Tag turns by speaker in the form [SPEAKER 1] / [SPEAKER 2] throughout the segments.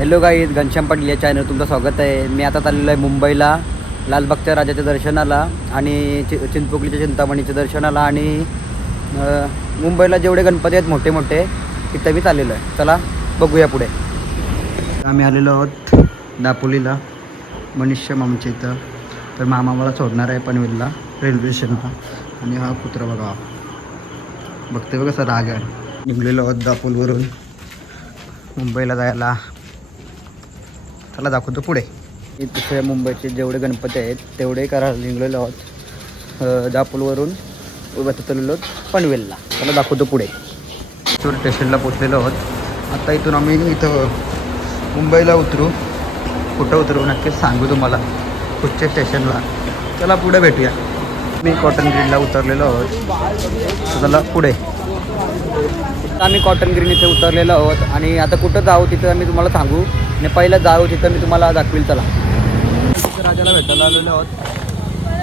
[SPEAKER 1] Hello guys Ghanshyam Patil या channel तुमचं स्वागत आहे. मी आता चाललेलो आहे मुंबईला लालबागच्या राजाच्या दर्शनाला आणि चि चिंचपोकलीच्या चिंतामणीच्या दर्शनाला आणि मुंबईला जेवढे गणपती आहेत मोठे मोठे तिथं मी चाललेलो आहे. चला बघूया पुढे. आम्ही आलेलो आहोत दापोलीला मनुष्य आमच्या इथं. तर मामा मला सोडणार आहे पनवेलला रेल्वे स्टेशनला. आणि हा कुत्रा बघा. बघते बघा सर राग आहे. निघलेलो आहोत दापोलवरून. मुंबईला जायला. चला दाखवतो पुढे. दुसऱ्या मुंबईचे जेवढे गणपती आहेत तेवढे करायला निघलेलो आहोत. दापोलवरून उभ्या चाललेलो आहोत पनवेलला. चला दाखवतो पुढे. चित्तूर स्टेशनला पोचलेलो आहोत. आता इथून आम्ही इथं मुंबईला उतरू. कुठं उतरू नक्कीच सांगू तुम्हाला. कुठच्या स्टेशनला चला पुढे भेटूया. मी कॉटन ग्रीनला उतरलेलो आहोत. तर चला पुढे. आम्ही कॉटन ग्रीन इथे उतरलेलो आहोत आणि आता कुठं जाऊ तिथं आम्ही तुम्हाला सांगू. नेपाळीला पहिलं जाऊ तिथं मी तुम्हाला दाखवील चला. राजाला भेटायला आलेलो आहोत.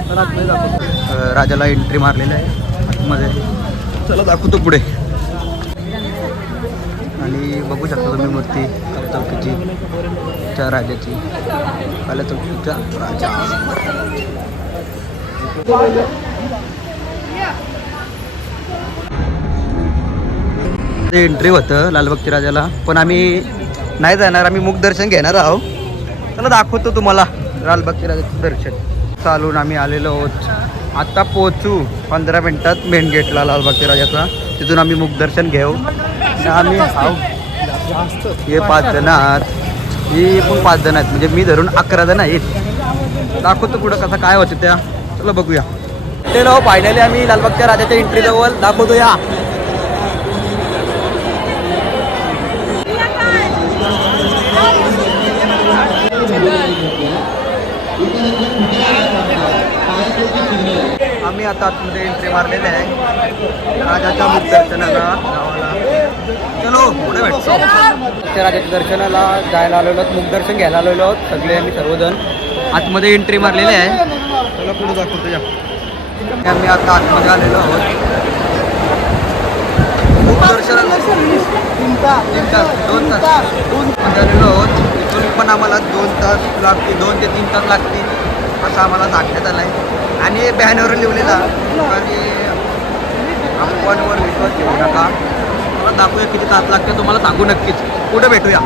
[SPEAKER 1] चला आतमध्ये दाखवतो. राजाला एंट्री मारलेलं आहे. आतमध्ये. चला दाखवतो पुढे. आणि बघू शकता तुम्ही मूर्ती काल्या चौकीची त्या राजाची काल्या चौकीचा राजा. ते एंट्री होतं लालबागच्या राजाला. पण आम्ही नाही जाणार आम्ही मुख दर्शन घेणार आहोत. चला दाखवतो तुम्हाला. लालबागच्या राजाचं दर्शन. चालून आम्ही आलेलो आहोत. आता पोचू पंधरा मिनिटात मेन गेटला लालबागच्या राजाचा तिथून आम्ही मुख दर्शन घेऊ. आम्ही आहो. हे पाच जण आहात. हे पण पाच जण आहेत. म्हणजे मी धरून अकरा जण आहेत. दाखवतो पुढं कसं काय होतं त्या. चला बघूया. ते राव फायनली आम्ही लालबागच्या राजाच्या एंट्री जवळ दाखवतो या आम्ही आता आतमध्ये एंट्री मारलेले आहे. राजाच्या दर्शनाला गावाला. चलो पुढे भेटतो त्या राजाच्या दर्शनाला जायला आलेलो आहोत मुख दर्शन घ्यायला आलेलो आहोत सगळे आम्ही सर्वजण. आतमध्ये एंट्री मारलेली आहे. चला पुढे दाखवतो या आम्ही आता आतमध्ये आलेलो आहोत. मुख दर्शनाला तीन तास दोन तास. आलेलो आहोत. इथून पण आम्हाला दोन तास लागतील दोन ते तीन तास लागतील. असं आम्हाला सांगण्यात आलं आहे आणि बॅनरवर लिहिलेला आणि आपण विश्वास ठेवू नका. मला दाखवूया किती तास लागते तुम्हाला सांगू नक्कीच. पुढे भेटूया.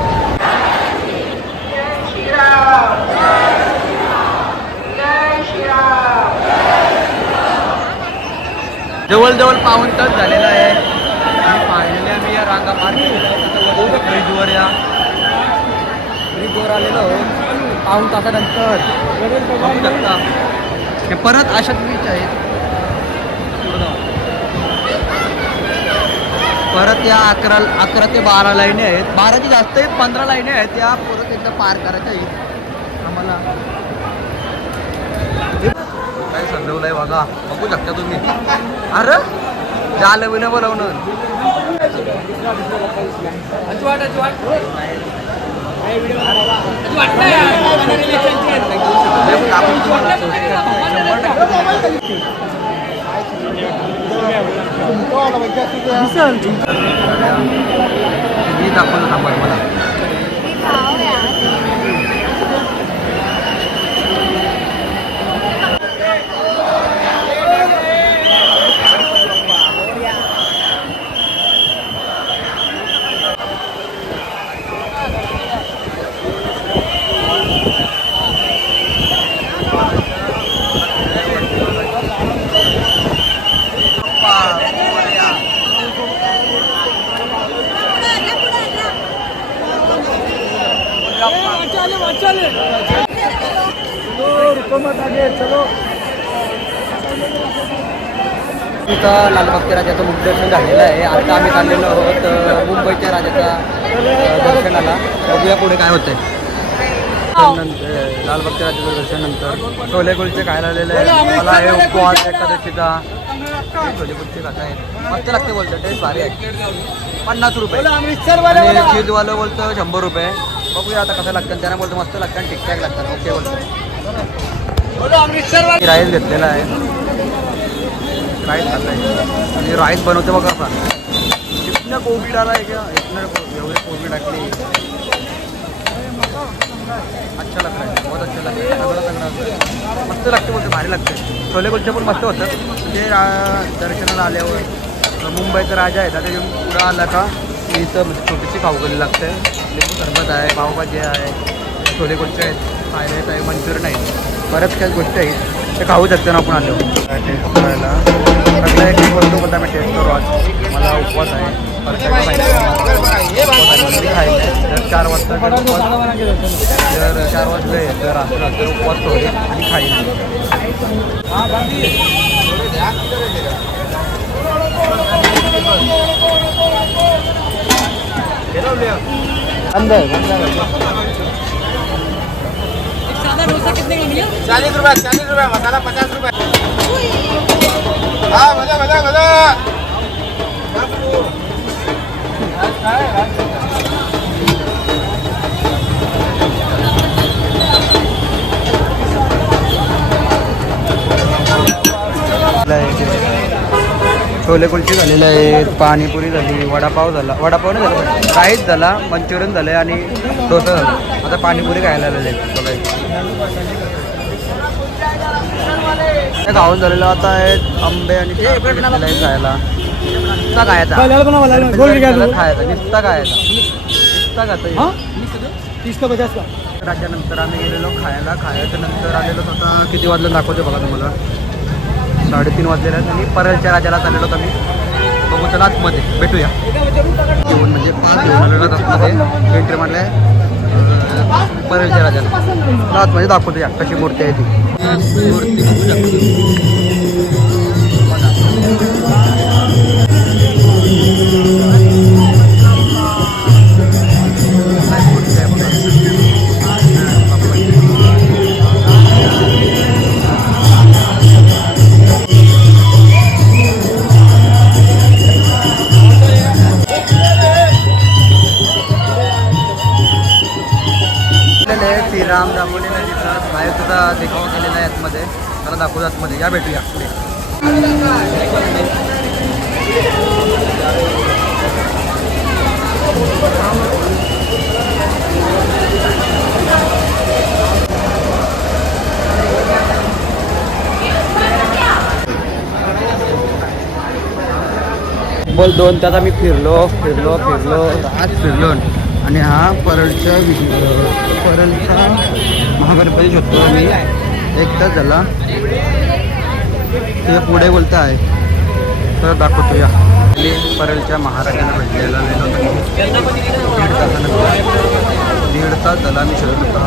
[SPEAKER 1] जवळजवळ पाऊन तास झालेला आहे. आणि पाहिलेल्या मी या रांगा पार केल्या. ब्रिजवर या. ब्रिजवर आलेलो आहोत. पाऊन तासानंतर. बघू शकता हे परत अशाच ब्रिज आहेत. परत या अकरा अकरा ते बारा लाईनी आहेत बाराची जास्त आहेत पंधरा लाईनी आहेत या परत एकदा पार करायच्या आहेत आम्हाला काय संदवलंय बघा बघू शकता तुम्ही अरे झालं विना बोलवणं मी दाखवलं थांबा मला इथं लालबागच्या राजाचं मुखदर्शन झालेलं आहे. आता आम्ही चाललेलो आहोत मुंबईच्या राजाच्या अ, दर्शनाला. बघूया पुढे काय होतंय. नंतर लालबागच्या राजाचं दर्शनानंतर छोले कुलचे खायला आलेले आहे मला हे उपवास एकादशीचा छोले कुलचे खाता आहे. मस्त लागते बोलतं टेस्ट भारी आहे. पन्नास रुपये. चीजवालं बोलतं शंभर रुपये. बघूया आता कसं लागतं त्यांना बोलतं मस्त लागतं आणि ठीकठाक लागतं ओके बोलतो राईस घेतलेला आहे. राईस खाल्लाय आणि राईस बनवते बघा आपण इथनं कोविड आला आहे का? इथनं एवढे कोबी टाकली. अच्छा लागतं बहुत अच्छा लग मस्त लागते बोलते भारी लागते. छोले कुलचे पण मस्त होतं म्हणजे रा- दर्शनाला आल्यावर. मुंबईचा राजा आहे. त्याच्या पुढं आला का? इथं म्हणजे छोटीशी खाऊगली लागते. लिंबू सरबत आहे पावभाजी आहे. छोले कुलचे आहेत. फ्रायड आहे मंचुरियन आहे बऱ्याच काही गोष्टी आहेत ते खाऊ शकतो ना आपण आलो करायला एक वस्तू पण आम्ही टेस्ट करू आज. मला उपवास आहे आहे. जर चार वाजता जर चार वाजले तर असं तर उपवास सोडेल आणि खाईल अंदर.
[SPEAKER 2] चालीस रुपये चालीस रुपये मसाला पचास रुपये। हाँ मजा मजा मजा।
[SPEAKER 1] छोले कुलचे झालेले आहेत पाणीपुरी झाली वडापाव झाला. वडापाव नाही झाला राईस झाला मंचुरियन झालं आणि डोसा झाला. आता पाणीपुरी खायला आलेले आहेत बघायचं खाऊन झालेलं आता आहेत आंबे आणि खायला. नुसता खायचा. खायचा. नुसता खायचा. नुसता खाता
[SPEAKER 3] तीस का पचास का?
[SPEAKER 1] राज्यानंतर आम्ही गेलेलो खायला. खायच्या नंतर आलेलो आता किती वाजलं दाखवतो बघा तुम्हाला. साडेतीन वाजलेले आहेत आणि परळच्या राजाला आलेलो आम्ही. बघू चला आतमध्ये. भेटूया. जेवण म्हणजे पाच जेवण आलेलो आतमध्ये. एंट्री म्हटलं परळच्या राजाला नाथ म्हणजे दाखवतो या कशी मूर्ती आहे ती. मूर्ती स्वच्छता देखावा केलेला आहे आतमध्ये. मला दाखवू आतमध्ये. या भेटूया. पुढे. बोल दोन त्यात आम्ही फिरलो फिरलो फिरलो. आज फिरलो. आणि हा परळच्या परळचा महागणपती शोधतो आम्ही एक तास झाला. ते पुढे बोलता आहे. तर दाखवतो या परळच्या महाराजांना भेटलेला. दीड तासानंतर. दीड तास झाला आम्ही शोधत होतो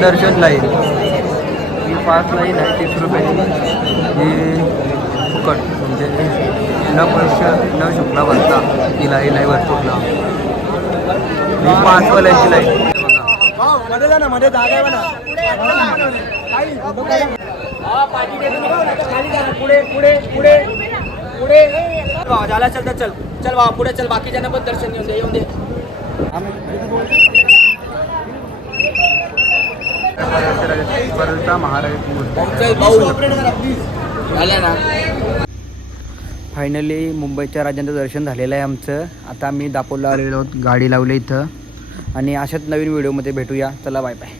[SPEAKER 1] दर्शन लाईन. ही पाच लाईन आहे तीस रुपयाची ही फुकट म्हणजे न पैश न शुक्ला भरता ती लाईन आहे वर्तुकला ही पाचवाल्यांची लाईन आहे बघा
[SPEAKER 3] मध्ये ना मध्ये जागा आहे ना पुढे पुढे पुढे पुढे झाला चल तर चल चल वा पुढे चल बाकीच्यांना पण दर्शन येऊन दे येऊन दे
[SPEAKER 1] महाराज फायनली मुंबईच्या राजांचं दर्शन झालेलं आहे आमचं. आता आम्ही दापोला आलेलो गाडी लावली इथं. आणि अशाच नवीन व्हिडिओमध्ये भेटूया. चला बाय बाय